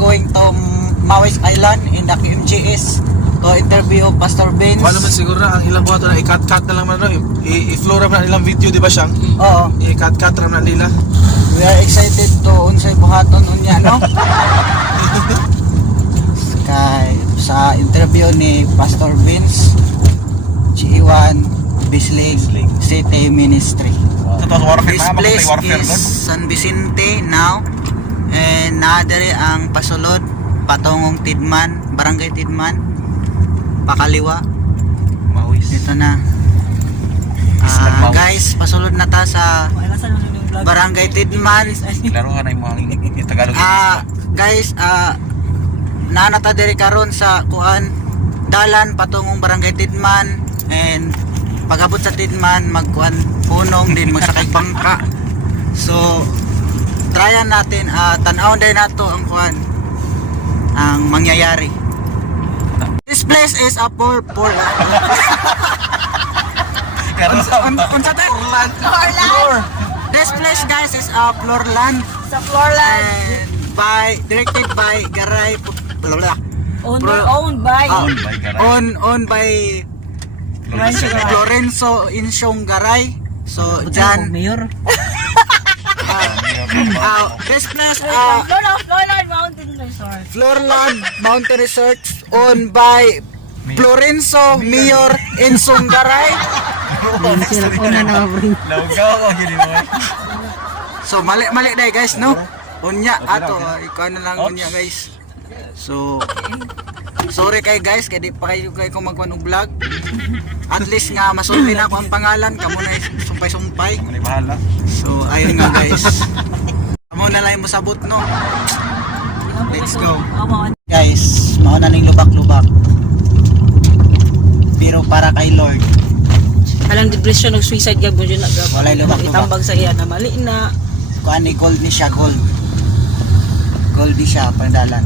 going to Mawis Island in the QMGS to interview Pastor Vince. Wala naman siguro ang ilang buhato na i-cut-cut na lang man, no? I-flow na ilang video, di ba siyang? Oo. I-cut-cut na nila. We are excited to unsay buhaton unya, no? Kay sa interview ni Pastor Vince, G1 Bislig City Ministry. This place is San Vicente now, and nadere ang pasulod patungong Tidman, Barangay Tidman, pakaliwa. Mawis. Dito na. Guys, pasulod na ta sa Barangay Tidman. Klaro ka na yung mga Tagalog. Guys, nanata diri karon sa kuan dalan patungong Barangay Tidman, and pagabot sa Tidman magkuan punong din magsakay bangka. So tryan natin tan-awon din nato ang kuan ang mangyayari. This place is a poor Karon sa unsa ta? Floorland. This place guys is a Floorland, Sa Floorland. and directed by Garay Owned by. owned by Lorenzo Insyong Garay. So dyan Mayor. this place Floorland Mountain Resort. Floorland Mountain Resort owned by Lorenzo Mayor Insyong Garay. Laugaw ko gini mo. So mali dai guys, no? Unya ato ikaw na lang unya guys. So sorry kay guys kay di pa kayo kung magkuan og vlog. At least nga masulti na ako ang pangalan, kamo na sumpay-sumpay. Mali bahala. So ayun nga guys. Kamo na lang mosabot, no. Let's go. Guys, mao na ning lubak-lubak. Pero para kay Lord. Kalang depression og suicide gab mo na gab. Walay lubak-lubak. Itambag sa iya na mali na. Kuan ni gold ni siya, gold. Gold ni siya pandalan.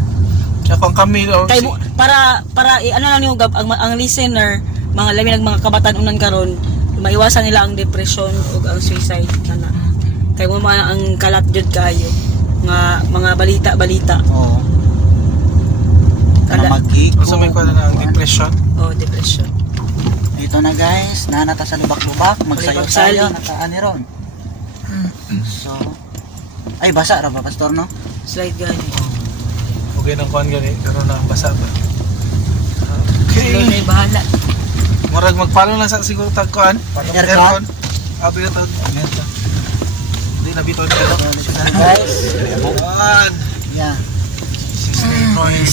Kaya kung kami Kay para ano lang yung gab ang listener, mga labi ng mga kabataan-unan karon, maiwasan nila ang depression o ang suicide kana. Kay mo man ang kalat jud kayo nga mga balita. Oo. Kana magkiko. Asa may kuan na ang depression? Oh, depression. Dito na guys, nanata sa lubak-lubak, magsayo-sayo, nakaani ron. So, ay basa ra ba pastor, no? Slide gani. Okay nang kuan gani, karon na basa ba. Lord may bahala. Murag magpalo lang sa siguro tag kuan. Aircon? Abi na tag. Di na bitaw na Guys, kuan. yeah.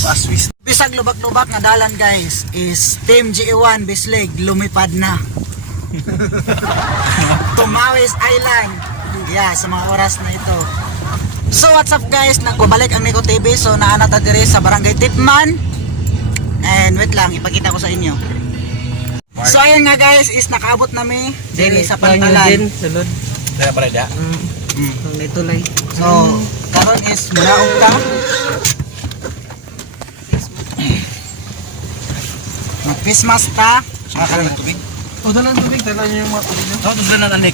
As we Bisag lubak-lubak nga dalan guys is Team G1 Bislig lumipad na. Tumawis Island. Yeah, sa mga oras na ito. So what's up guys, nagbabalik ang Nico TV. So naanata dire sa Barangay Tidman. And wait lang, ipakita ko sa inyo. So ayun nga guys, is nakaabot nami dire sa Pantalan. Sulod. Dara para da. Ang nitulay. So karon is munaog ka. Mag-Christmas ta. Saka ng tubig. O dalan tubig, dalan niyo yung mga tubig niyo. Ano dalan na anik?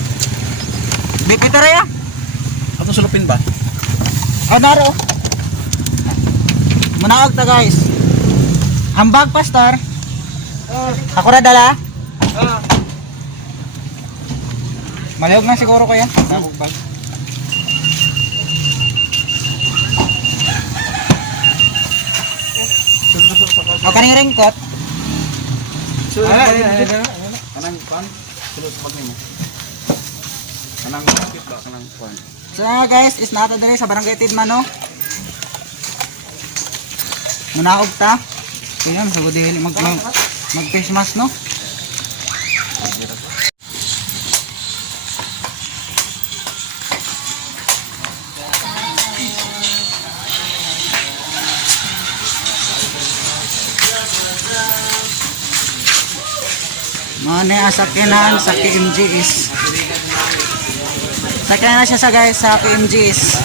Bipitara ya. Ato sulupin ba? Oh, naro. Munaog ta guys. Hambag pastor. Ako ra dala. Malihog na siguro kaya. Nabugbag. O kaning ringkot. Kanang kuan. Sulod pag nimo. Kanang bakit ba kanang kuan? So guys, is nata diri sa Barangay Tidman, no. Munaog ta. Ayan, sa budihili mag-Christmas, no. Mga na sakyanan sa KMGS. Sakyanan na siya sa guys sa KMGS.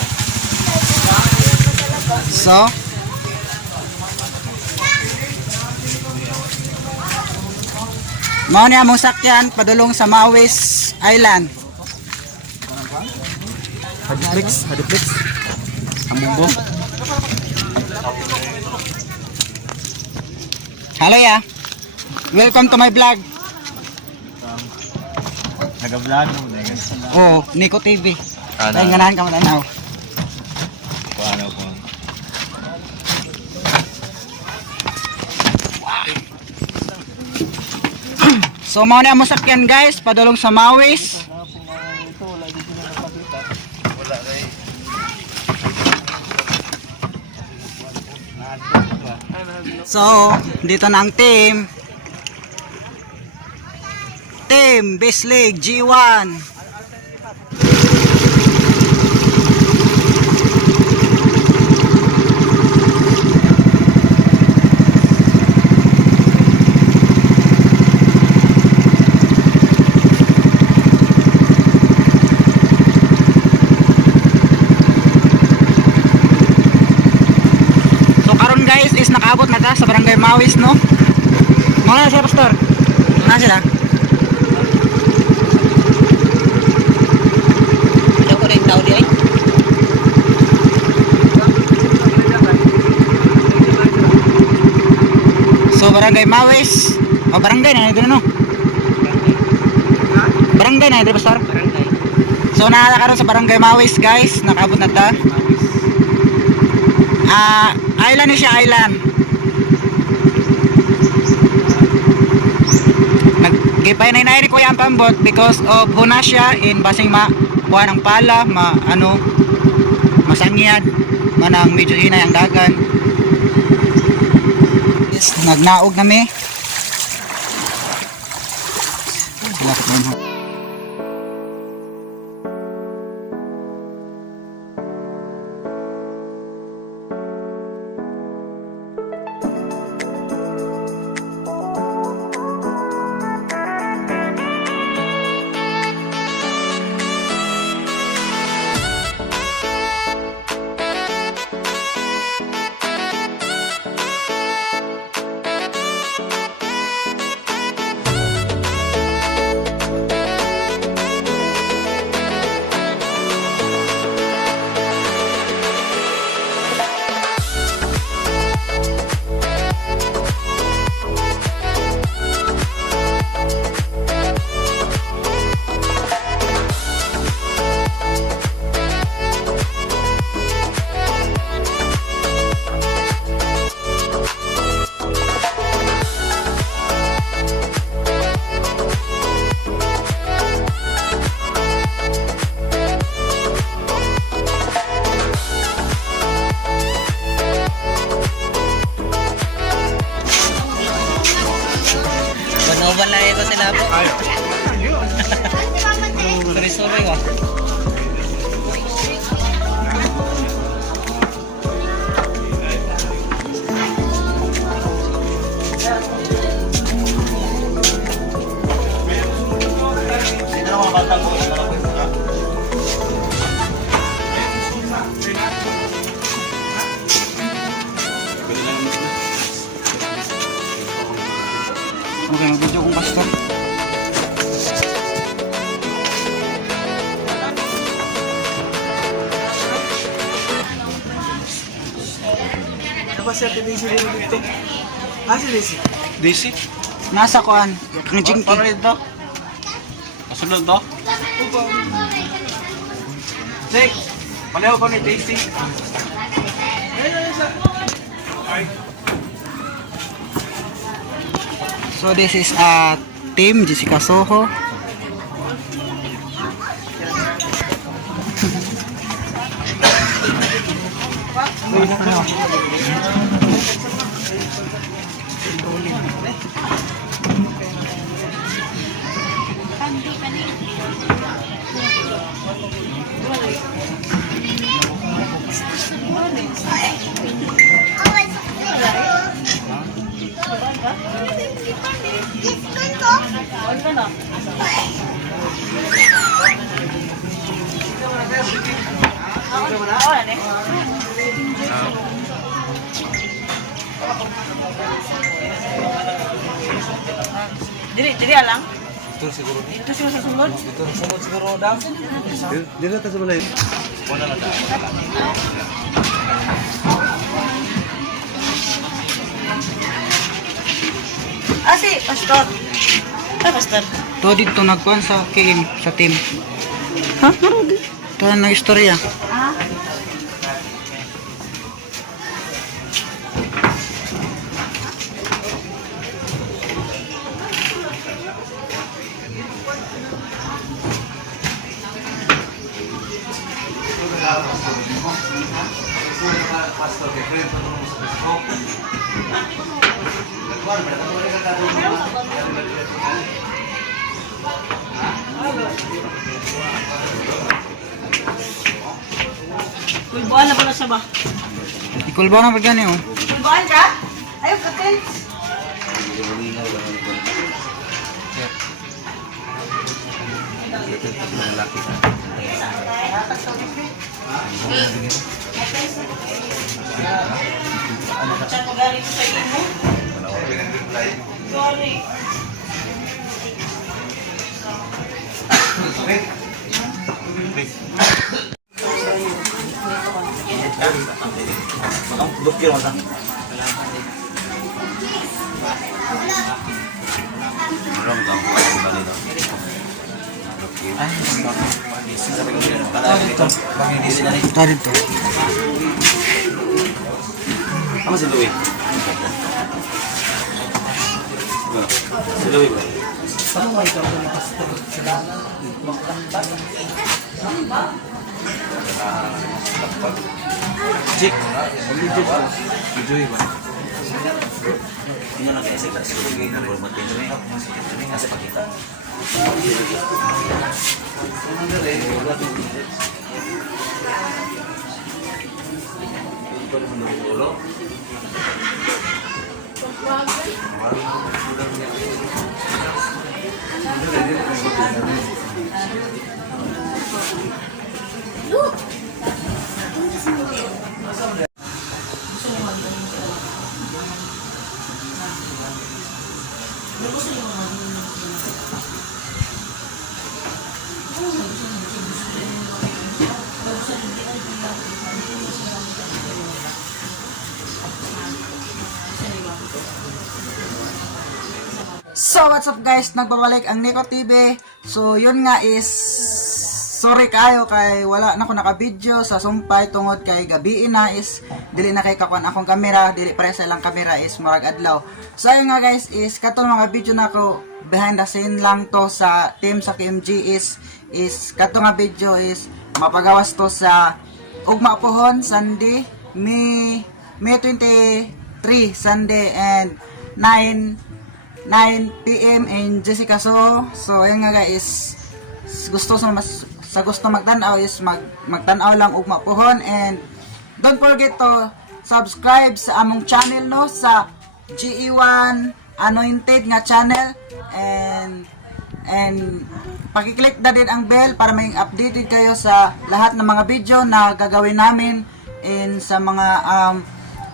So, mao ni among sakyan padulong sa Mawis Island. Hadiplex. Amunggo. Hello ya. Welcome to my vlog. Nag-vlog mo na yun. Oh, Nico TV. Ano? Ay, ganahan ka matanaw. Paano po? So, mao na mo sakyan guys, padulong sa Mawis. So, dito na ang team. Team Bislig G1. So karon guys is nakaabot na ta sa Barangay Mawis, no? Mga na sila, pastor. Na sila. Ano ko rin tao di ay? So Barangay Mawis. O barangay na dito, no? Barangay na dito, pastor. Barangay. So nakakaroon sa Barangay Mawis guys, nakaabot na ta. Island ni siya, island. Nagkipay na inairi ko yung pambot because of huna siya in basing kuha ng pala, masangyad, manang medyo hinay ang dagan. Yes, nagnaog kami. Lapit mo yun. Wala ko sila po. Sorry ko. Okay, mag-video kong pastor. Apa si Ate Daisy dito? Ah, si Daisy. Daisy? Nasa kuan, ang jinky. Paano ito? Kasunod to? Jake, pareho ko ni Daisy. So this is team Jessica Soho. Diri lang. Ito siguro. Ito siguro sa sulod. Ito sunod siguro daw. Dito ta sa balay. Wala na tayo. Pastor. Ay, Pastor. To dito nagkuhan sa KM, sa team. Ha? Naroon. Ito na istorya. Ah? Kulbuan na pala siya ba? Ikulba na pag gani oh. Kulbuan ka? Ayaw, katin. Chat mo galing sa imo? Sorry. Ito dito. Kamu si Louie? Si Louie ba? Cik, Joy ba? Ini nak kasi kasi lagi na buat ini kasi pakita. So what's up guys, nagbabalik ang Nico TV. So yun nga is sorry kayo kay wala na ko naka-video sa sumpay tungod kay gabi na is dili na kay kakuan akong kamera, dili pare sa ilang kamera is murag adlaw. So ayun nga guys is katong mga video na ko behind the scene lang to sa team sa KMG is katong nga video is mapagawas to sa ugma pohon Sunday May 23 Sunday and 9 PM in Jessica so ayun nga guys gusto magtanaw is magtanaw lang ug mapuhon and don't forget to subscribe sa among channel no sa GE1 Anointed nga channel and paki-click na din ang bell para may updated kayo sa lahat ng mga video na gagawin namin in sa mga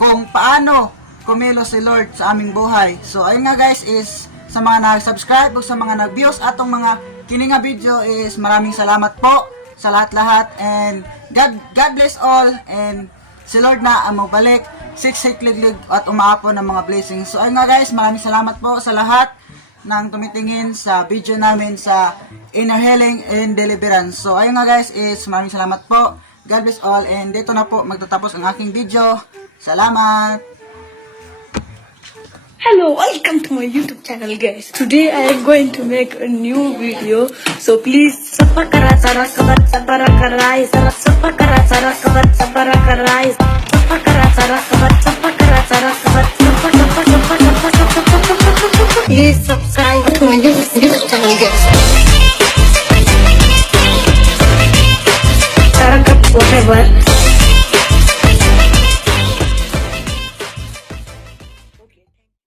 kung paano kumilo si Lord sa aming buhay. So ayun nga guys is sa mga nag-subscribe o sa mga nag-views atong mga kini nga video is maraming salamat po sa lahat-lahat and God bless all and si Lord na ang magbalik siksik-liglig at umaapon ng mga blessings. So ayun nga guys, maraming salamat po sa lahat ng tumitingin sa video namin sa Inner Healing and Deliverance. So ayun nga guys is maraming salamat po. God bless all and dito na po magtatapos ang aking video. Salamat! Hello, welcome to my YouTube channel guys. Today I am going to make a new video. So please subscribe. Please subscribe to my YouTube channel guys. Whatever.